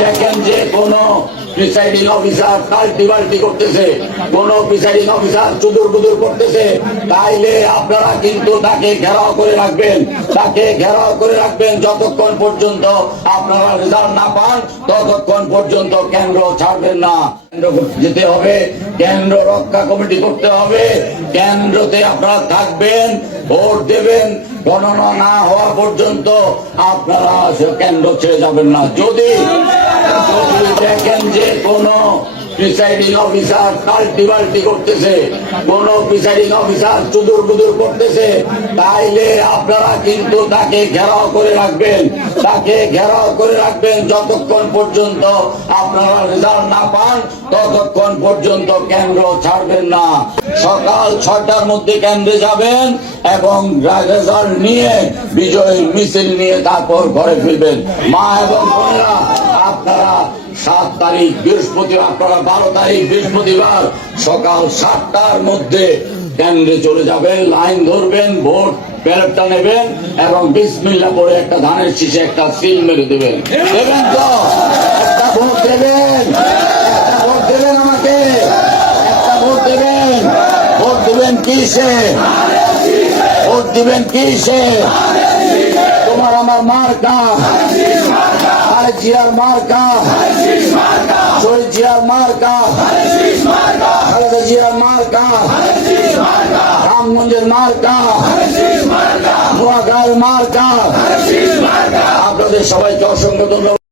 দেখেন যে কোন প্রিসাইডিং অফিসার কাল্টিবাল্টি করতেছে, কোন প্রিসাইডিং অফিসার চুদুর বুদুর করতেছে, তাইলে আপনারা কিন্তু তাকে ঘেরাও করে রাখবেন, তাকে ঘেরাও করে রাখবেন যতক্ষণ পর্যন্ত আপনারা রেজাল্ট না পান, ততক্ষণ পর্যন্ত কেন্দ্র ছাড়বেন না। কেন্দ্র যেতে হবে, কেন্দ্র রক্ষা কমিটি করতে হবে, কেন্দ্রতে আপনারা থাকবেন, ভোট দেবেন, গণনা না হওয়া পর্যন্ত আপনারা কেন্দ্র ছেড়ে যাবেন না। যদি দেখেন যে কোন প্রিসাইডিং অফিসার কাল্টিবাল্টি করতেছে, কোন প্রিসাইডিং অফিসার চুদুর বুদুর করতেছে, তাইলে আপনারা কিন্তু তাকে ঘেরাও করে রাখবেন, তাকে ঘেরাও করে রাখবেন যতক্ষণ পর্যন্ত আপনারা রেজাল্ট না পান, ততক্ষণ পর্যন্ত কেন্দ্র ছাড়বেন না। সকাল 6টার মধ্যে কেন্দ্রে যাবেন এবং রেজাল্ট নিয়ে বিজয় মিছিল নিয়ে তারপর ঘরে ফিরবেন। মা এবং বোনেরা, আপনারা 7 তারিখ বৃহস্পতিবার, আপনারা 12 তারিখ বৃহস্পতিবার সকাল 7টার মধ্যে কেন্দ্রে চলে যাবেন, লাইন ধরবেন, ভোট ব্যালটটা নেবেন এবং বিসমিল্লাহ পরে একটা ধানের শীষে একটা সিল মেরে দেবেন। দেবেন তো? একটা ভোট দেবেন, একটা ভোট দেবেন, আমাকে একটা ভোট দেবেন। ভোট দিবেন কিসে? ভোট দিবেন কিসে? তোমার আমার মার্কা খালেদা জিয়ার মার্কা, শহীদ জিয়ার মার্কা, খালেদা জিয়ার মার্কা, রামগঞ্জের মার্কা, নোয়াখালীর মার্কা। আপনাদের সবাইকে অসংখ্য ধন্যবাদ।